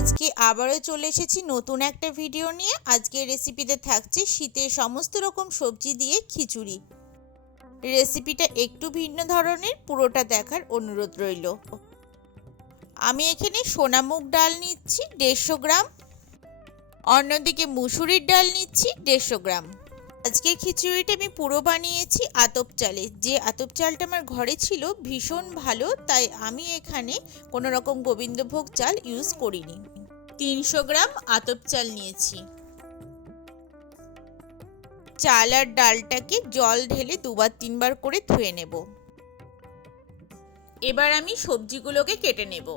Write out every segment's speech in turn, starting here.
আজকে আবারও চলে এসেছি নতুন একটা ভিডিও নিয়ে। আজকের রেসিপিতে থাকছে শীতের সমস্ত রকম সবজি দিয়ে খিচুড়ি। রেসিপিটা একটু ভিন্ন ধরনের, পুরোটা দেখার অনুরোধ রইল। আমি এখানে সোনা মুগ ডাল নিচ্ছি 150 গ্রাম, অন্যদিকে মুসুরির ডাল নিচ্ছি 150 গ্রাম। আজকের খিচুড়িটা আমি পুরো বানিয়েছি আতপ চালে। যে আতপ চালটা আমার ঘরে ছিল ভীষণ ভালো, তাই আমি এখানে কোনো রকম গোবিন্দভোগ চাল ইউজ করিনি। 300 গ্রাম আতপ চাল নিয়েছি। চাল আর ডালটাকে জল ঢেলে 2-3 বার করে ধুয়ে নেব। এবার আমি সবজিগুলোকে কেটে নেব।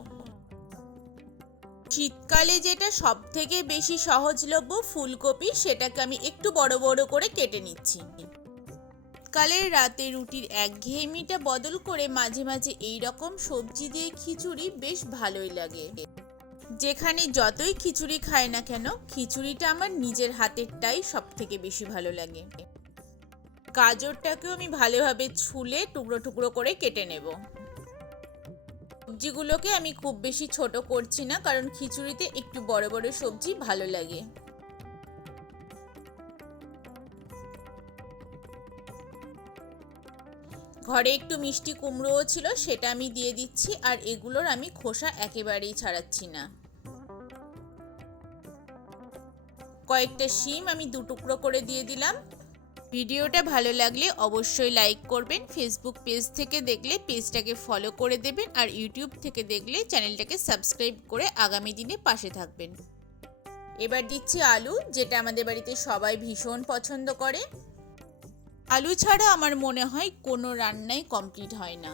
শীতকালে যেটা সব থেকে বেশি সহজলভ্য ফুলকপি, সেটাকে আমি একটু বড় বড় করে কেটে নিচ্ছি। কালের রাতে রুটির একঘেয়েমিটা বদল করে মাঝে মাঝে এই রকম সবজি দিয়ে খিচুড়ি বেশ ভালোই লাগে। যেখানে যতই খিচুড়ি খাই না কেন, খিচুড়িটা আমার নিজের হাতেরটাই সব থেকে বেশি ভালো লাগে। গাজরটাকেও আমি ভালোভাবে ছুলে টুকরো টুকরো করে কেটে নেব। সবজিগুলোকে আমি খুব বেশি ছোট করছি না, কারণ খিচুড়িতে একটু বড় বড় সবজি ভালো লাগে। ঘরে একটু মিষ্টি কুমড়োও ছিল, সেটা আমি দিয়ে দিচ্ছি। আর এগুলোর আমি খোসা একেবারেই ছাড়াচ্ছি না। কয়েকটা শিম আমি 2 টুকরো করে দিয়ে দিলাম। ভিডিওটা ভালো লাগলে অবশ্যই লাইক করবেন। ফেসবুক পেজ থেকে দেখলে পেজটাকে ফলো করে দেবেন, আর ইউটিউব থেকে দেখলে চ্যানেলটাকে সাবস্ক্রাইব করে আগামী দিনে পাশে থাকবেন। এবার দিচ্ছি আলু, যেটা আমাদের বাড়িতে সবাই ভীষণ পছন্দ করে। আলু ছাড়া আমার মনে হয় কোনো রান্নাই কমপ্লিট হয় না।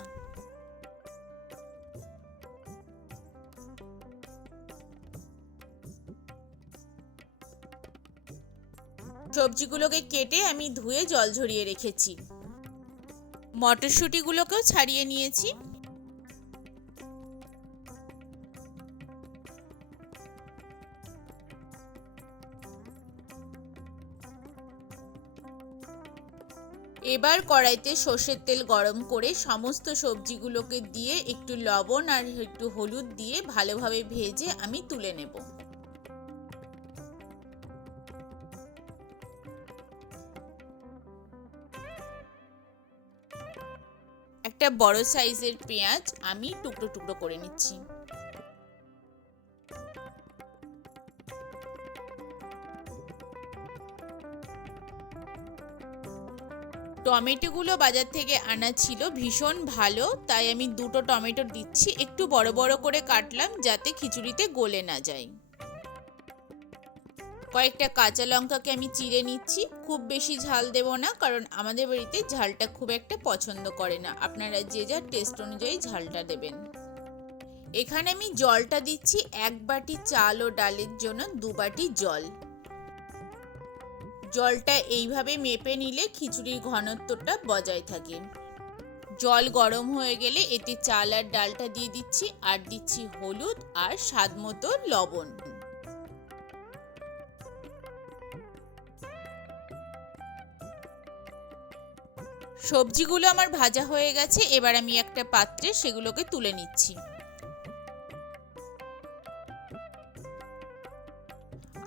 সবজিগুলোকে কেটে আমি ধুয়ে জল ঝরিয়ে রেখেছি। মটরশুঁটিগুলোকেও ছাড়িয়ে নিয়েছি। এবার কড়াইতে সর্ষের তেল গরম করে সমস্ত সবজিগুলোকে দিয়ে একটু লবণ আর একটু হলুদ দিয়ে ভালোভাবে ভেজে আমি তুলে নেব। একটা বড় সাইজের পেঁয়াজ আমি টুকরো টুকরো করে নিচ্ছি। টমেটোগুলো বাজার থেকে আনা ছিল, ভীষণ ভালো, তাই আমি 2টো টমেটো দিচ্ছি। একটু বড় বড় করে কাটলাম যাতে খিচুড়িতে গলে না যায়। কয়েকটা কাঁচা লঙ্কাকে আমি চিড়ে নিচ্ছি। খুব বেশি ঝাল দেব না, কারণ আমাদের বাড়িতে ঝালটা খুব একটা পছন্দ করে না। আপনারা যে যার টেস্ট অনুযায়ী ঝালটা দেবেন। এখানে আমি জলটা দিচ্ছি 1 বাটি চাল ও ডালের জন্য 2 বাটি জল। জলটা এইভাবে মেপে নিলে খিচুড়ির ঘনত্বটা বজায় থাকে। জল গরম হয়ে গেলে এতে চাল আর ডালটা দিয়ে দিচ্ছি, আর দিচ্ছি হলুদ আর স্বাদ মতো লবণ। সবজিগুলো আমার ভাজা হয়ে গেছে। এবার আমি একটা পাত্রে সেগুলোকে তুলে নিচ্ছি।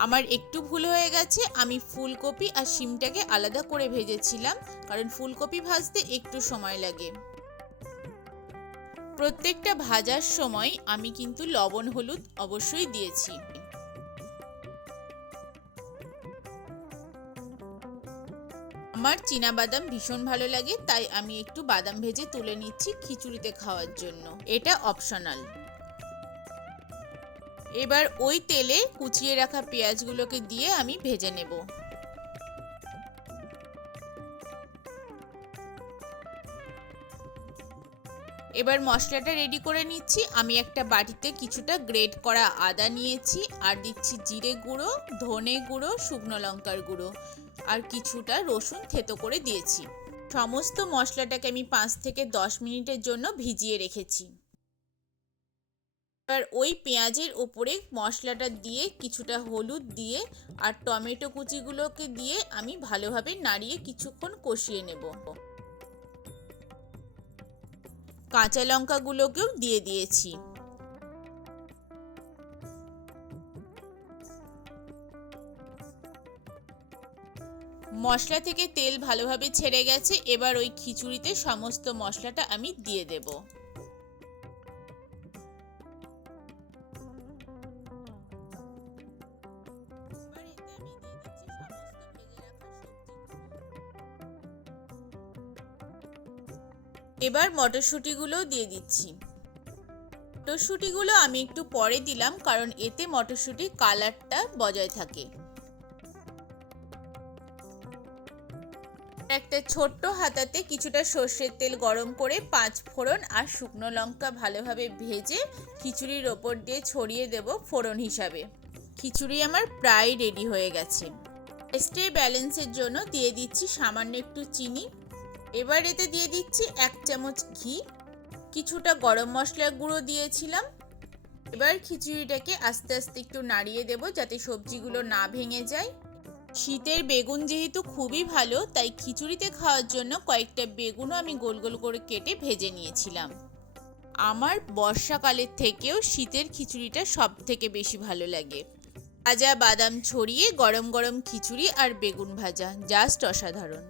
আমার একটু ভুল হয়ে গেছে, আমি ফুলকপি আর শিমটাকে আলাদা করে ভেজেছিলাম, কারণ ফুলকপি ভাজতে একটু সময় লাগে। প্রত্যেকটা ভাজার সময় আমি কিন্তু লবণ হলুদ অবশ্যই দিয়েছি। আমার চীনাবাদাম ভীষণ ভালো লাগে, তাই আমি একটু বাদাম ভেজে তুলে নিচ্ছি খিচুড়িতে খাওয়ার জন্য। এটা অপশনাল। এবার ওই তেলে কুচিয়ে রাখা পেঁয়াজগুলোকে দিয়ে আমি ভেজে নেব। এবার মশলাটা রেডি করে নিচ্ছি। আমি একটা বাটিতে কিছুটা গ্রেট করা আদা নিয়েছি, আর দিচ্ছি জিরে গুঁড়ো, ধনে গুঁড়ো, শুকনো লঙ্কার গুঁড়ো, আর কিছুটা রসুন থেতো করে দিয়েছি। সমস্ত মশলাটাকে আমি 5 থেকে 10 মিনিটের জন্য ভিজিয়ে রেখেছি। এবার ওই পেঁয়াজের ওপরে মশলাটা দিয়ে কিছুটা হলুদ দিয়ে আর টমেটো কুচিগুলোকে দিয়ে আমি ভালোভাবে নাড়িয়ে কিছুক্ষণ কষিয়ে নেব। কাঁচা লঙ্কাগুলোকেও দিয়ে দিয়েছি। মশলা থেকে তেল ভালোভাবে ছেড়ে গেছে। এবার ওই খিচুড়িতে সমস্ত মশলাটা আমি দিয়ে দেব। এবার মটরশুঁটিগুলো দিয়ে দিচ্ছি। মটরশুঁটিগুলো আমি একটু পরে দিলাম, কারণ এতে মটরশুঁটির কালারটা বজায় থাকে। একটা ছোট্ট হাতাতে কিছুটা সর্ষের তেল গরম করে 5 ফোড়ন আর শুকনো লঙ্কা ভালোভাবে ভেজে খিচুড়ির ওপর দিয়ে ছড়িয়ে দেব ফোড়ন হিসাবে। খিচুড়ি আমার প্রায় রেডি হয়ে গেছে। টেস্টের ব্যালেন্সের জন্য দিয়ে দিচ্ছি সামান্য একটু চিনি। এবার এতে দিয়ে দিচ্ছি 1 চামচ ঘি, কিছুটা গরম মশলার গুঁড়ো দিয়েছিলাম। এবার খিচুড়িটাকে আস্তে আস্তে একটু নাড়িয়ে দেব যাতে সবজিগুলো না ভেঙে যায়। শীতের বেগুন যেহেতু খুবই ভালো, তাই খিচুড়িতে খাওয়ার জন্য কয়েকটা বেগুনও আমি গোল গোল করে কেটে ভেজে নিয়েছিলাম। আমার বর্ষাকালের থেকেও শীতের খিচুড়িটা সব থেকে বেশি ভালো লাগে। ভাজা বাদাম ছড়িয়ে গরম গরম খিচুড়ি আর বেগুন ভাজা জাস্ট অসাধারণ।